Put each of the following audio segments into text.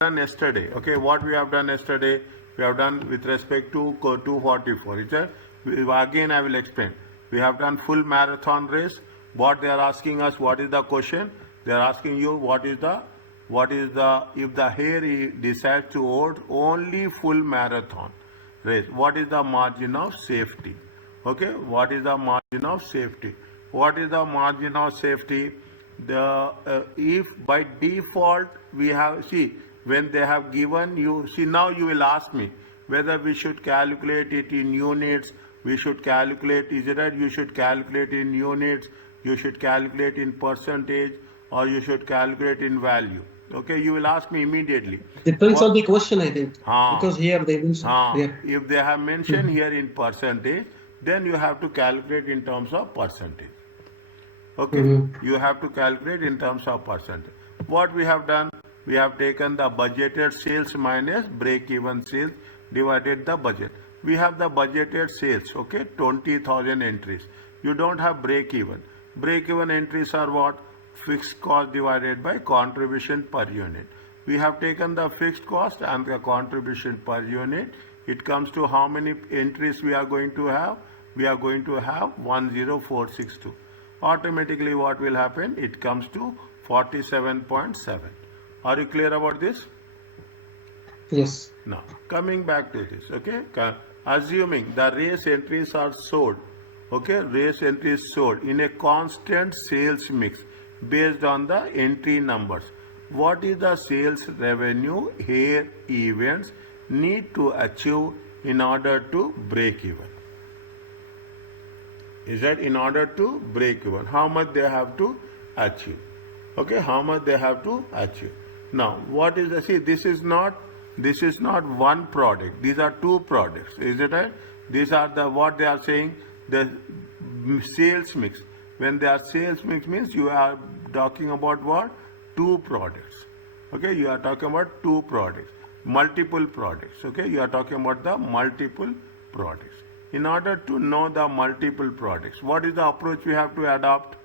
done yesterday. Okay, what we have done yesterday, we have done with respect to 244. Again, I will explain. We have done full marathon race. What they are asking us, what is the question? They are asking you if the Hare decides to hold only full marathon race, what is the margin of safety? Okay, what is the margin of safety? What is the margin of safety? If by default we have, see, when they have given you, see, now you will ask me whether we should calculate it in units, we should calculate, is it right? You should calculate in units, you should calculate in percentage, or you should calculate in value. Okay, you will ask me immediately. Depends on the question, I think. Because here they mention. If they have mentioned here in percentage, then you have to calculate in terms of percentage. Okay, you have to calculate in terms of percentage. What we have done, we have taken the budgeted sales minus break-even sales divided the budget. We have the budgeted sales, okay, 20,000 entries. You don't have break-even. Break-even entries are what? Fixed cost divided by contribution per unit. We have taken the fixed cost and the contribution per unit. It comes to how many entries we are going to have? We are going to have 10462. Automatically what will happen? It comes to 47.7. Are you clear about this? Yes. Now, coming back to this, okay? Assuming the race entries are sold, okay? Race entries sold in a constant sales mix based on the entry numbers. What is the sales revenue Hare events need to achieve in order to break even? Is that in order to break even? How much they have to achieve? Okay, how much they have to achieve? Now, what is the, see, this is not one product. These are two products. Is it right? These are the, what they are saying, the sales mix. When they are sales mix means you are talking about what? Two products. Okay, you are talking about two products, multiple products. Okay, you are talking about the multiple products. In order to know the multiple products, what is the approach we have to adopt?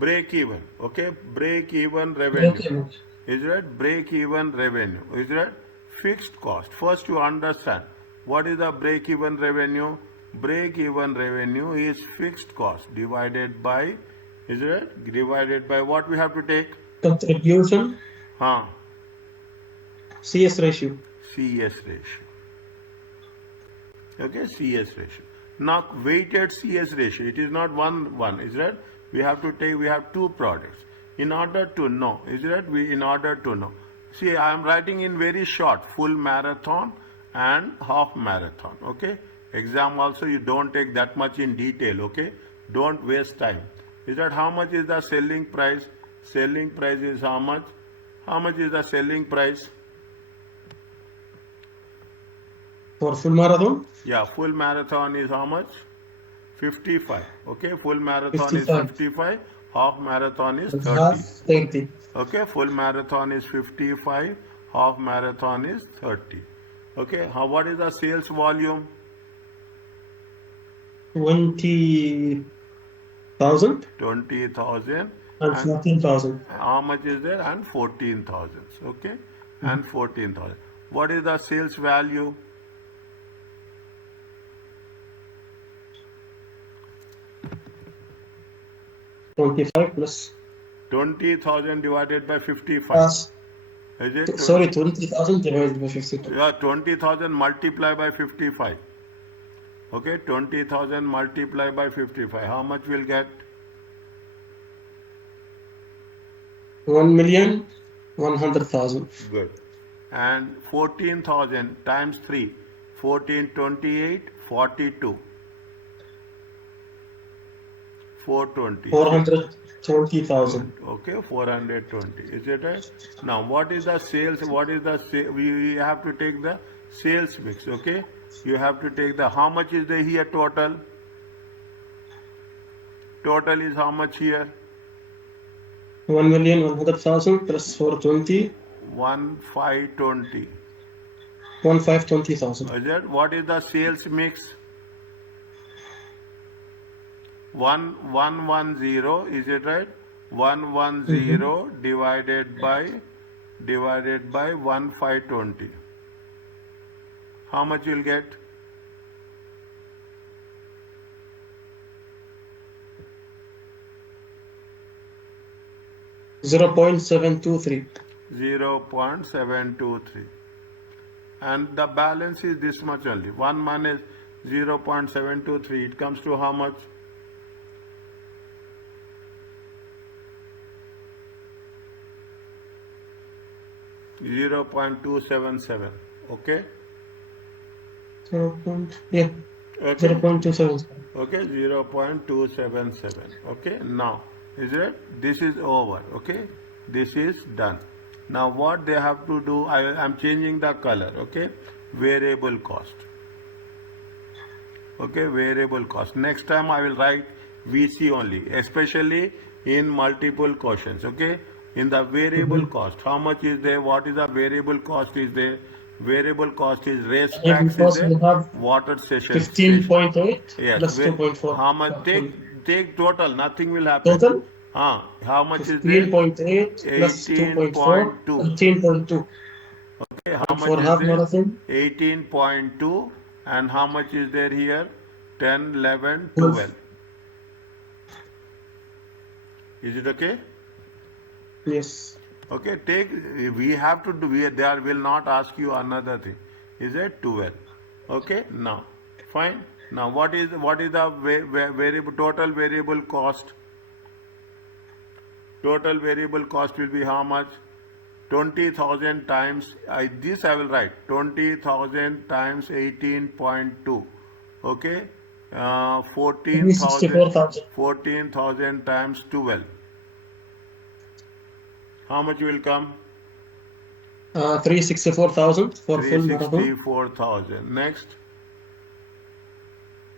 Break even. Okay, break even revenue. Is that break even revenue? Is that fixed cost? First you understand what is the break even revenue. Break even revenue is fixed cost divided by, is it divided by what we have to take? Contribution. CS ratio. CS ratio. Okay, CS ratio. Now weighted CS ratio. It is not one. Is that we have to take? We have two products. In order to know, is that in order to know. See, I am writing in very short, full marathon and half marathon. Okay. Exam also you don't take that much in detail. Okay. Don't waste time. Is that how much is the selling price? Selling price is how much? How much is the selling price? For full marathon? Yeah, full marathon is how much? 55. Okay, full marathon 55. Is 55. Half marathon is 30. Okay, full marathon is 55. Half marathon is 30. Okay, what is the sales volume? 20,000. 20,000. And 14,000. How much is there? And 14,000. Okay, and 14,000. What is the sales value? 25 plus 20,000 divided by 55. Is it? Sorry, 20,000 divided by 55. Yeah, 20,000 multiplied by 55. Okay, 20,000 multiplied by 55. How much we'll get? 1,100,000. Good. And 14,000 times 3. 14, 28, 42. 420. 420,000. Okay, 420. Is it right? Now, what is the sales? We have to take the sales mix. Okay, you have to take the, how much is the here total? Total is how much here? 1,100,000 plus 420. 1,520. 1,520,000. Is that what is the sales mix? 110, is it right? 110 divided by 1520. How much you'll get? 0.723. 0.723. And the balance is this much only. 1 minus 0.723. It comes to how much? Zero point 277. Okay? 0.277. Okay, 0.277. Okay, now, is it? This is over. Okay, this is done. Now, what they have to do, I am changing the color. Okay, variable cost. Okay, variable cost. Next time I will write VC only, especially in multiple questions. Okay, in the variable cost, how much is there? What is the variable cost is there? Variable cost is race And tax is because there, we have water station. 15.8 Yes. plus 2.4. How much? Take total. Nothing will happen. Total How much is there? 15.8 plus 2.4, 18.2. 13.2. Okay. How And much for is half there? marathon, 18.2. And how much is there here? 10, 11, 12. 12. Is it okay? Yes. Okay. We have to do. They will not ask you another thing. Is it 12? Okay. Now, fine. Now, what is the variable total variable cost? Total variable cost will be how much? 20,000 times, this I will write, 20,000 times 18.2, okay, 364,000. 14,000 times 12. How much will come? 364,000 for full marathon. 364,000. Next,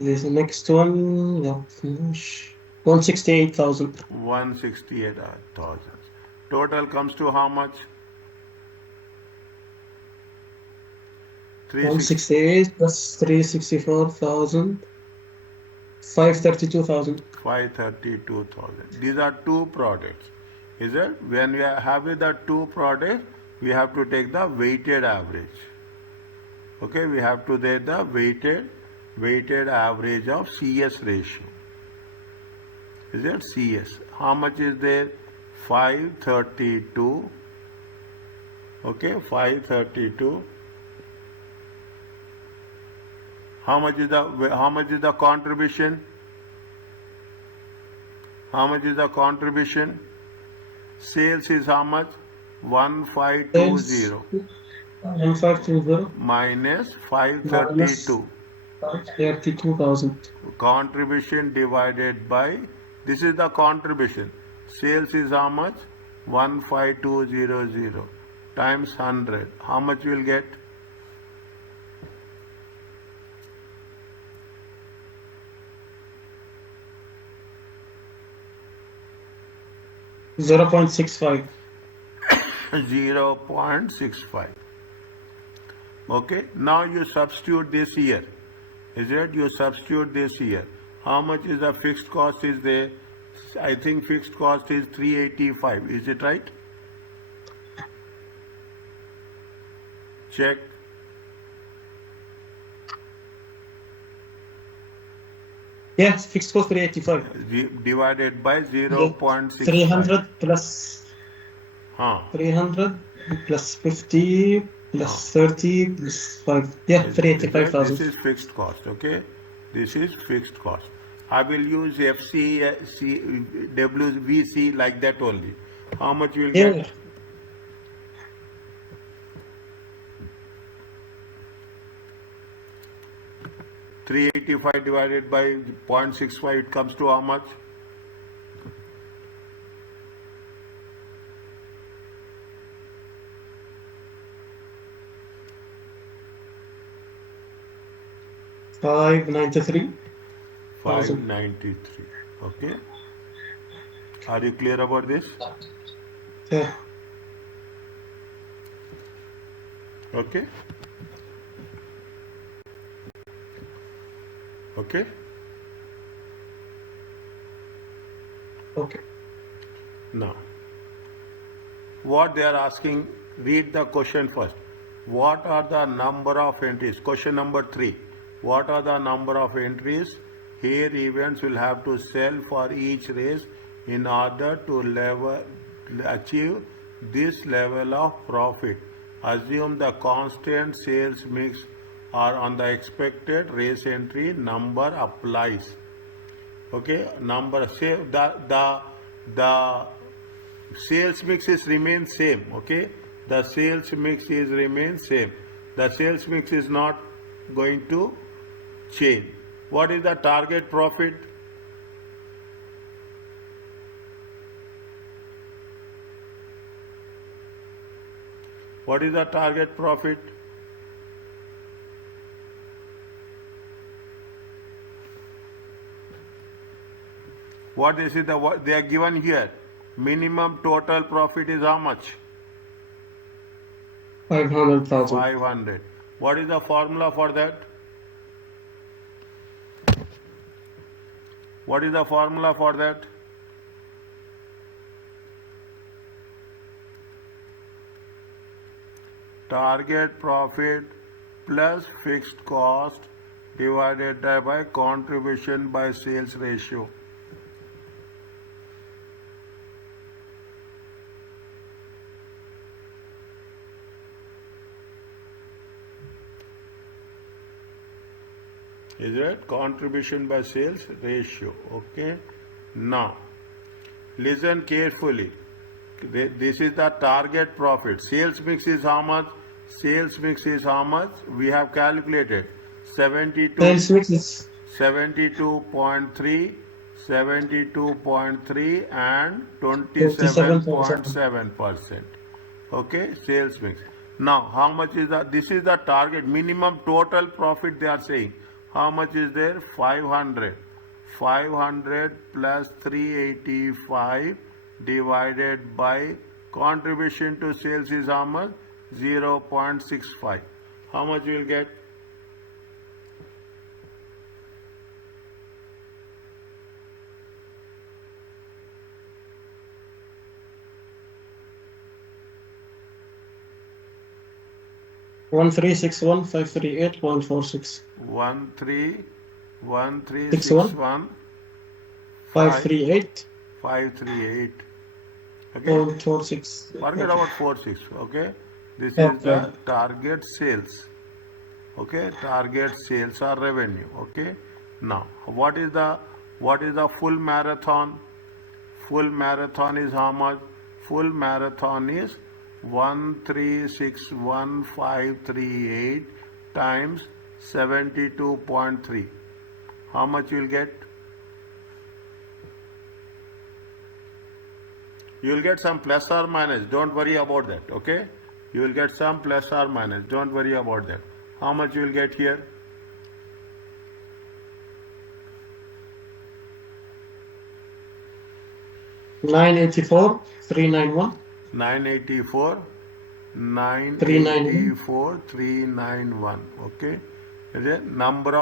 This next one, yeah, finish. 168,000. 168,000. Total comes to how much? 168 plus 364,000. 532,000. 532,000. These are two products. Is it? When we are having the two products, we have to take the weighted average. Okay, we have to take the weighted average of CS ratio. Is it CS? How much is there? 532. Okay, 532. How much is the contribution? How much is the contribution? Sales is how much? 1520 1520 minus minus 532. 32,000. Contribution divided by, this is the contribution. Sales is how much? 15200 times 100. How much you will get? 0.65. 0.65. Okay, now you substitute this here. Is it? You substitute this here. How much is the fixed cost is there? I think fixed cost is 385. Is it right? Check. Yes, fixed cost 385. Divided by 0.65. 300 plus 300 plus 50 plus 30 plus 5. Yeah, 385,000. This is fixed cost. Okay, this is fixed cost. I will use WVC like that only. How much you will get? Yeah. Three 385 divided by 0.65, it comes to how much? $593,000. 593. Okay. Are you clear about this? Yeah. Okay. Okay. Okay. Now, what they are asking, read the question first. What are the number of entries? Question number 3. What are the number of entries Hare events will have to sell for each race in order to achieve this level of profit? Assume the constant sales mix or on the expected race entry number applies. Okay, number say the sales mix is remain same. Okay, the sales mix is remain same. The sales mix is not going to change. What is the target profit? What is the target profit? What this is the what they are given here. Minimum total profit is how much? 500,000. 500. What is the formula for that? What is the formula for that? Target profit plus fixed cost divided by contribution by sales ratio. Is it contribution by sales ratio? Okay. Now, listen carefully. This is the target profit. Sales mix is how much? Sales mix is how much? We have calculated 72, Sales mix is 72.3, 72.3 and 27.7. 27.7%. Okay, sales mix. Now, how much is that? This is the target minimum total profit they are saying. How much is there? 500. 500 plus 385 divided by contribution to sales is how much? 0.65. How much you will get? One 1361538.46. 131361538. 538.46. Okay. Forget about 46. Okay. This is Okay. the target sales. Okay. Target sales or revenue. Okay. Now, what is the full marathon? Full marathon is how much? Full marathon is 1361538 times 72.3. How much you will get? You will get some plus or minus. Don't worry about that. Okay. You will get some plus or minus. Don't worry about that. How much you will get here? 984,391. 984 391. 391. Okay. The number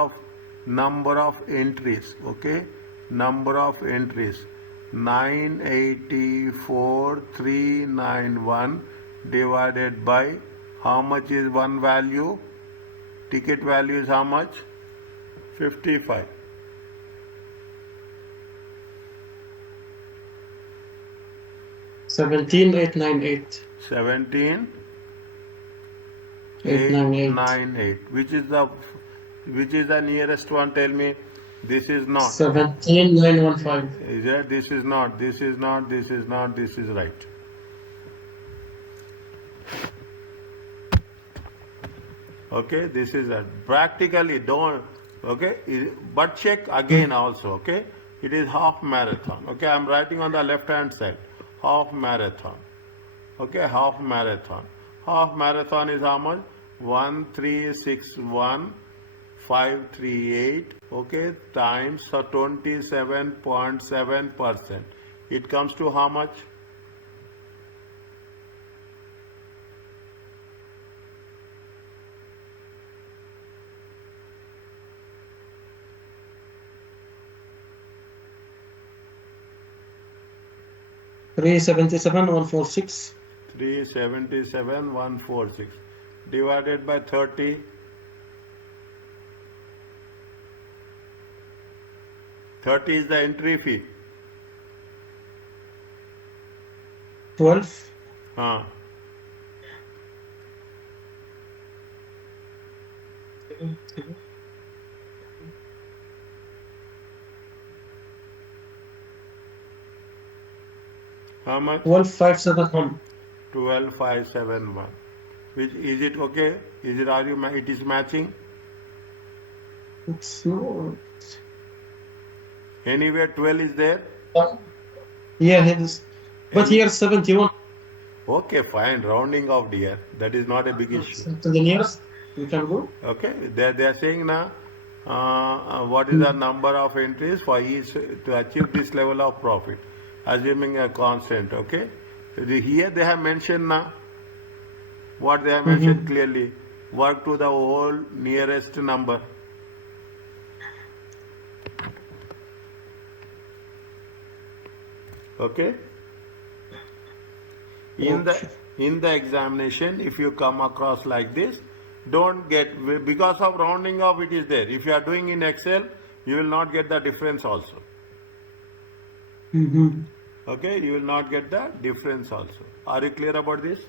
of entries. Okay. Number of entries. 984,391 divided by how much is one value? Ticket value is how much? 55. 17,898. 17,898. Which is the nearest one? Tell me. This is not. 17,915. Is that? This is not. This is not. This is not. This is right. Okay. This is that. Practically don't. Okay. But check again also. Okay. It is half marathon. Okay. I'm writing on the left hand side. Half marathon. Okay. Half marathon. Half marathon is how much? 1361538. Okay. Times 27.7%. It comes to how much? 377,146. 377,146 divided by 30. 30 is the entry fee. 12. Huh. How much? 12,571. 12,571. Which is it okay? Is it it is matching? It's no. Anywhere 12 is there? Yeah, it is. But Any? here 71. Okay, fine. Rounding off, dear. That is not a big issue. To the nearest, you can go. Okay, they are saying now, what is the number of entries for each to achieve this level of profit, assuming a constant. Okay, here they have mentioned now what they have mentioned clearly. Work to the whole nearest number. Okay. In the Okay. in the examination, if you come across like this, don't get, because of rounding off it is there. If you are doing in Excel, you will not get the difference also. Okay, you will not get the difference also. Are you clear about this?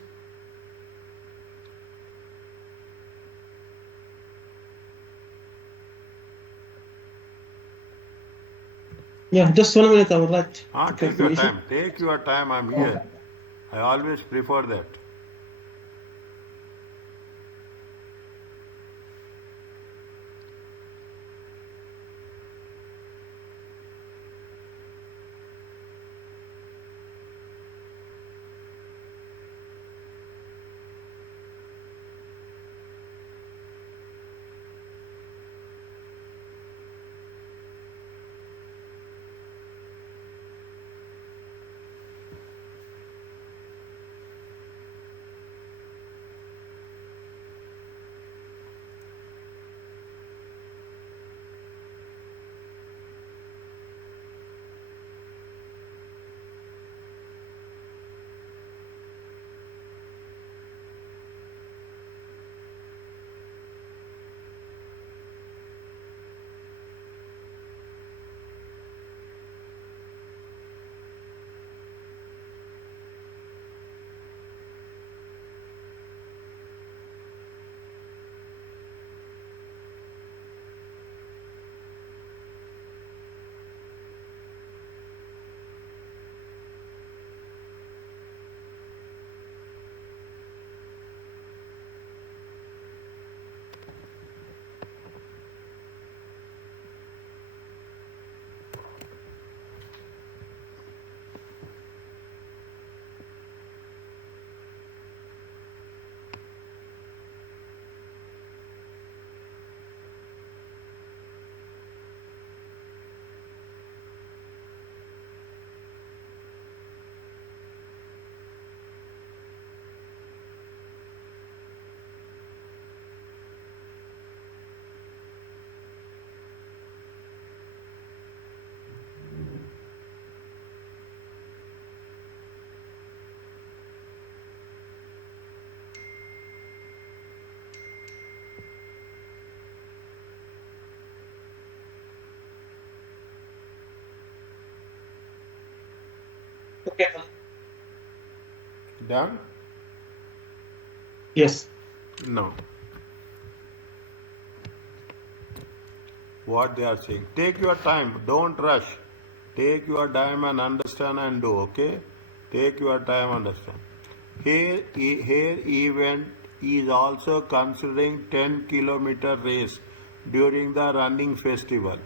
Yeah, just 1 minute. I would like to Take your calculation. time. Take your time. I'm here. I always prefer that. Okay. Done? Yes. No. What they are saying. Take your time. Don't rush. Take your time and understand and do. Okay? Take your time, understand. Here event is also considering 10-kilometer race during the running festival.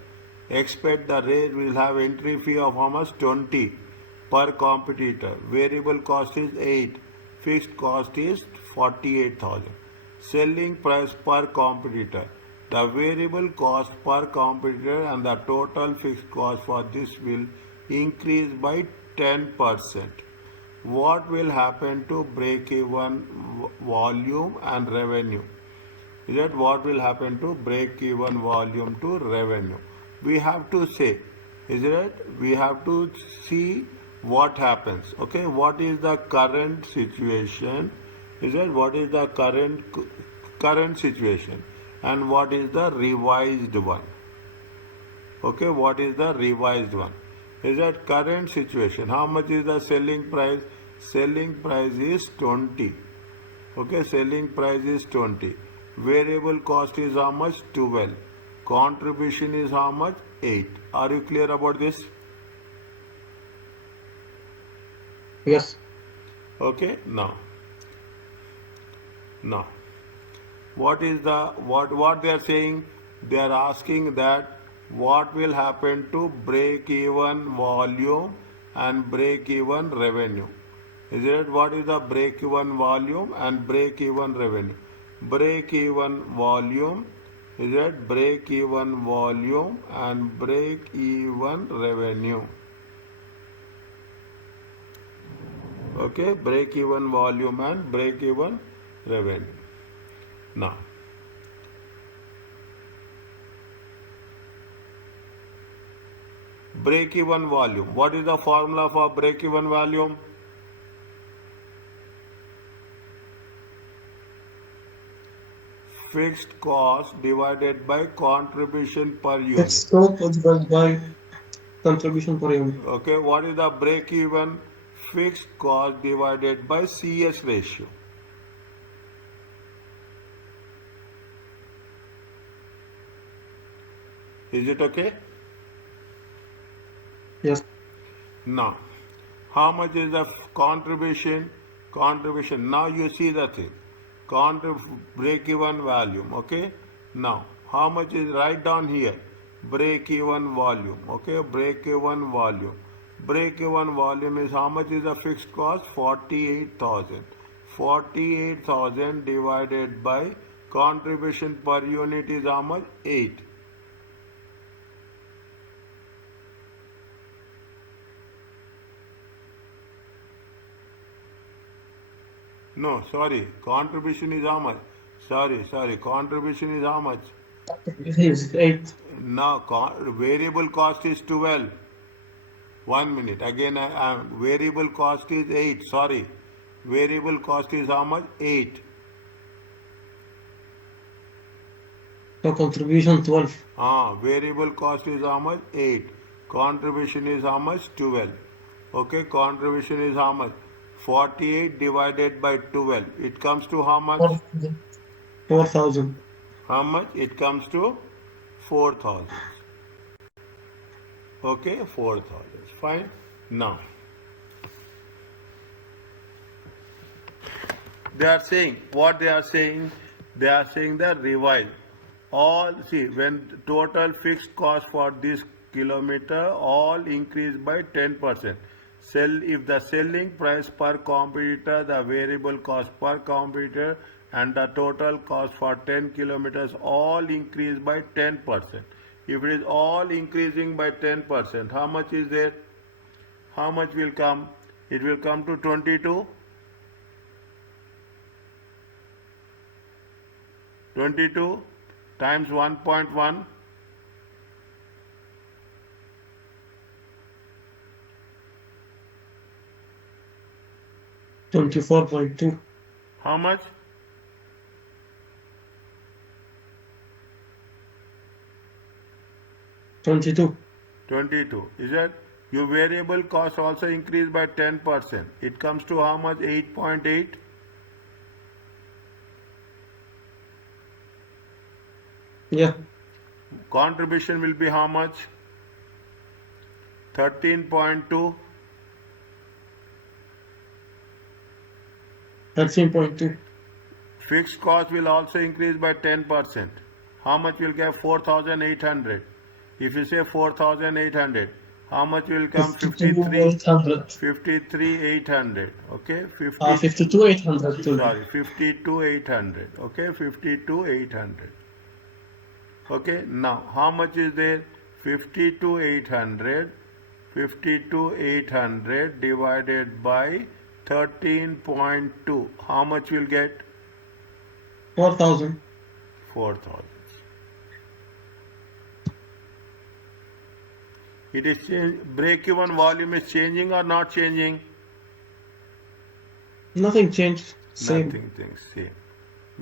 Expect the race will have entry fee of how much? 20 per competitor. Variable cost is 8. Fixed cost is 48,000. Selling price per competitor. The variable cost per competitor and the total fixed cost for this will increase by 10%. What will happen to break even volume and revenue? Is that what will happen to break even volume to revenue? We have to say, is it? We have to see what happens? Okay, what is the current situation? Is it what is the current situation, and what is the revised one? Okay, what is the revised one? Is that current situation? How much is the selling price? Selling price is 20. Okay, selling price is 20. Variable cost is how much? 12. Contribution is how much? 8. Are you clear about this? Yes. Okay, now what is the what they are saying? They are asking that what will happen to break even volume and break even revenue? Is it what is the break even volume and break even revenue? Break even volume, is it break even volume and break even revenue? Okay, break even volume and break even revenue. Now, break even volume. What is the formula for break even volume? Fixed cost divided by contribution per unit. Fixed cost divided by contribution per unit. Okay, what is the break even? Fixed cost divided by CS ratio. Is it okay? Yes. Now, how much is the contribution? Contribution. Now you see the thing. Break even volume. Okay. Now, how much is write down here? Break even volume. Okay. Break even volume. Break even volume is how much is the fixed cost? 48,000. 48,000 divided by contribution per unit is how much? 8. No, sorry. Contribution is how much? Sorry. Contribution is how much? It is 8. Now, variable cost is 12. 1 minute. Again, variable cost is 8. Sorry. Variable cost is how much? 8. So contribution 12. Variable cost is how much? 8. Contribution is how much? 12. Okay, contribution is how much? 48 divided by 12. It comes to how much? 4,000. How much? It comes to 4,000. Okay, 4,000. Fine. Now, they are saying, what they are saying? They are saying the revise. All, see, when total fixed cost for this kilometer all increase by 10%. If the selling price per competitor, the variable cost per competitor, and the total cost for 10 kilometers all increase by 10%. If it is all increasing by 10%, how much is there? How much will come? It will come to 22. 22 times 1.1. $24.2. How much? 22. 22. Is that your variable cost also increased by 10%? It comes to how much? 8.8. Yeah. Contribution will be how much? 13.2. 13.2. Fixed cost will also increase by 10%. How much will get? 4,800. If you say 4,800, how much will come? 52,800. 53,800. Okay, 52,800 too. sorry, 52,800. Okay, 52,800. Okay, now how much is there? 52,800. 52,800 divided by 13.2. How much will get? 4,000. 4,000. It is break-even volume is changing or not changing? Nothing changed. Same. Nothing things same.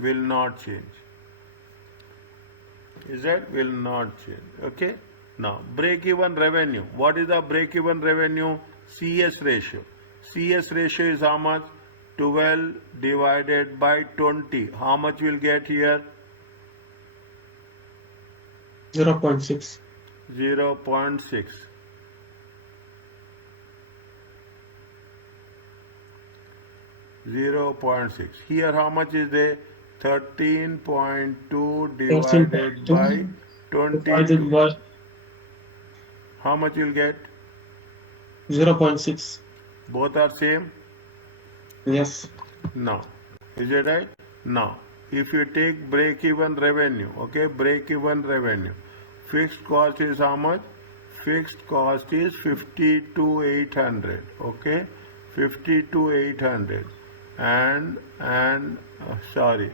Will not change. Is that will not change? Okay. Now break-even revenue. What is the break-even revenue? CS ratio. CS ratio is how much? 12 divided by 20. How much will get here? 0.6. 0.6. 0.6. Here how much is there? 13.2 divided by 13.2 divided 22. by How much you'll get? 0.6. Both are same? Yes. No. Is it right? Now, if you take break-even revenue, okay, break-even revenue, fixed cost is how much? Fixed cost is 52,800, okay, 52,800, and sorry,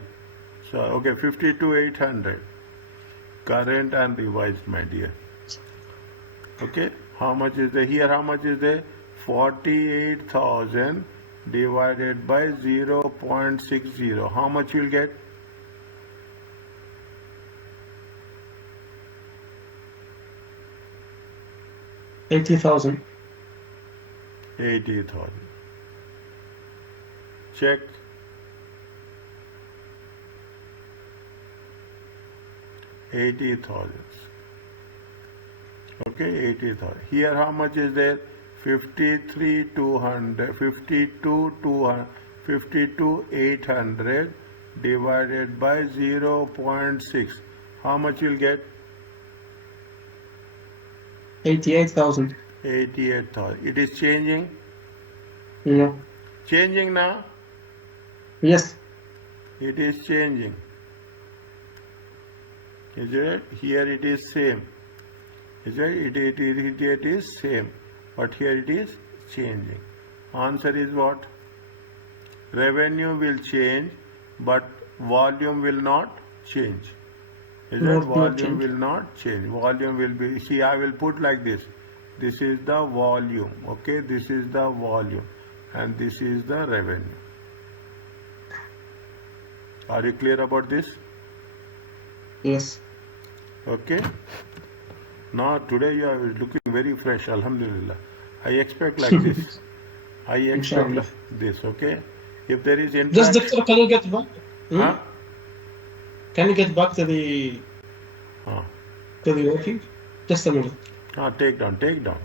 so okay, 52,800, current and revised, my dear. Okay, how much is there? Here how much is there? 48,000 divided by 0.60. How much you will get? 80,000. 80,000. Check. 80,000. Okay, 80,000. Here how much is there? 53,200, 52,200, 52,800 divided by 0.6. How much you'll get? 88,000. 88,000. It is changing? No. Changing now? Yes. It is changing. Is it? Here it is same. Is it? It is same. But here it is changing. Answer is what? Revenue will change, but volume will not change. Is it? Volume will not change. Volume will be, see, I will put like this. This is the volume. Okay, this is the volume. And this is the revenue. Are you clear about this? Yes. Okay. Now today you are looking very fresh, alhamdulillah. I expect like this. I expect Inshallah. like this, okay? If there is Just, interaction. doctor, can you get back? Huh? Can you get back to the working? Just a minute. Take down, take down.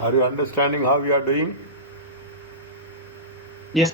Are you understanding how we are doing? Yes.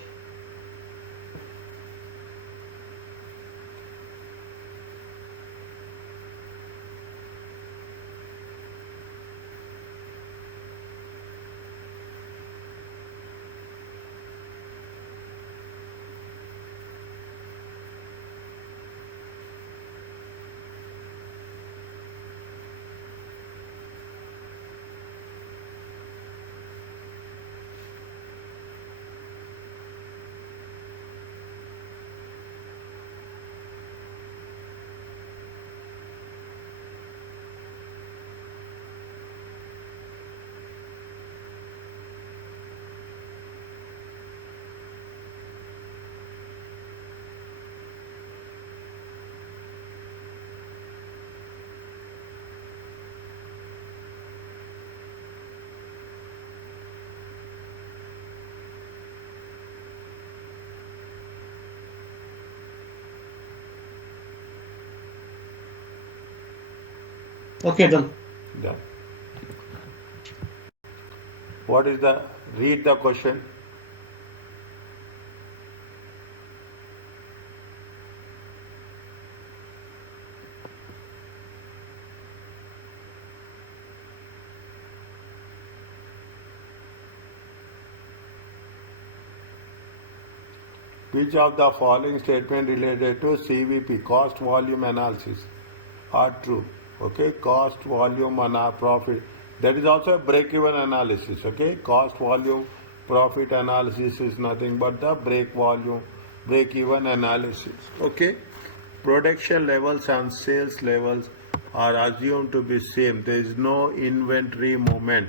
Okay, done. Done. What is the, read the question. Which of the following statement related to CVP, cost volume analysis, are true? Okay, cost volume and profit. That is also a break-even analysis. Okay, cost volume profit analysis is nothing but the break-even analysis. Okay, production levels and sales levels are assumed to be same. There is no inventory movement.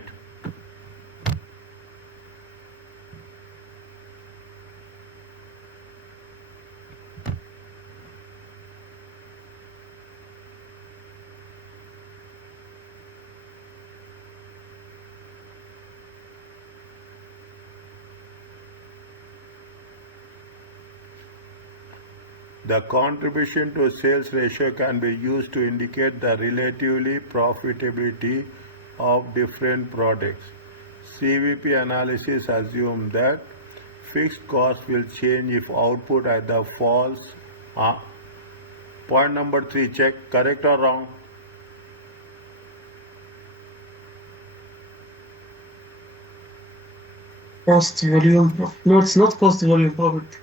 The contribution to sales ratio can be used to indicate the relatively profitability of different products. CVP analysis assumes that fixed cost will change if output either falls. Point number 3, check correct or wrong. Cost volume. No, it's not cost volume profit.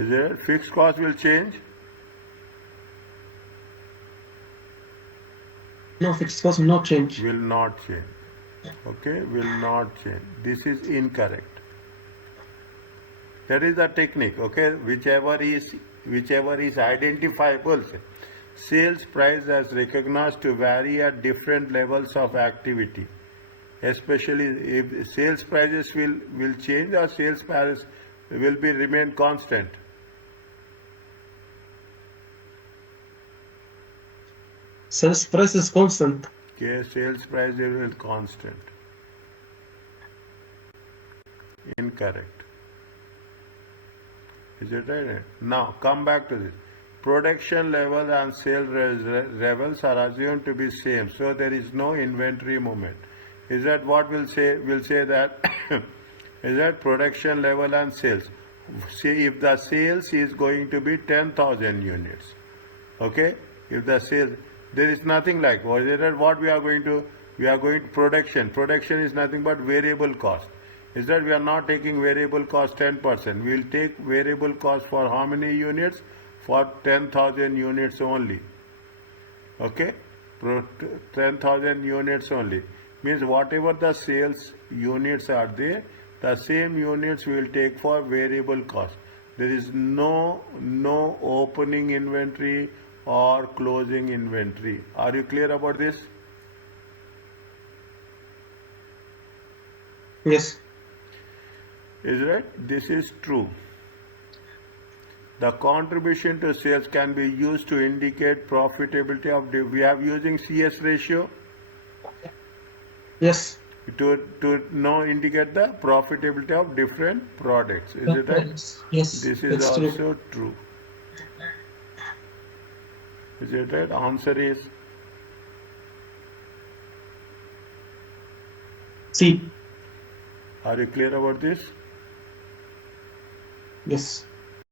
Is it fixed cost will change? No, fixed cost will not change. Will not change. Okay, will not change. This is incorrect. That is the technique. Okay, whichever is identifiable. Sales price is recognized to vary at different levels of activity. Especially if sales prices will change or sales price will be remain constant. Sales price is constant. Okay, sales price will constant. Incorrect. Is it right? Now come back to this. Production level and sales levels are assumed to be same, so there is no inventory movement. Is that what we'll say? We'll say that is that production level and sales. See, if the sales is going to be 10,000 units, okay? If the sales, there is nothing like what we are going to production. Production is nothing but variable cost. Is that we are not taking variable cost 10%. We will take variable cost for how many units? For 10,000 units only. Okay? 10,000 units only. Means whatever the sales units are there, the same units we will take for variable cost. There is no opening inventory or closing inventory. Are you clear about this? Yes. Is right? This is true. The contribution to sales can be used to indicate profitability of we are using CS ratio. Yes. To now indicate the profitability of different products. Is it right? Yes. This is also true. Is it right? Answer is C. Are you clear about this? Yes.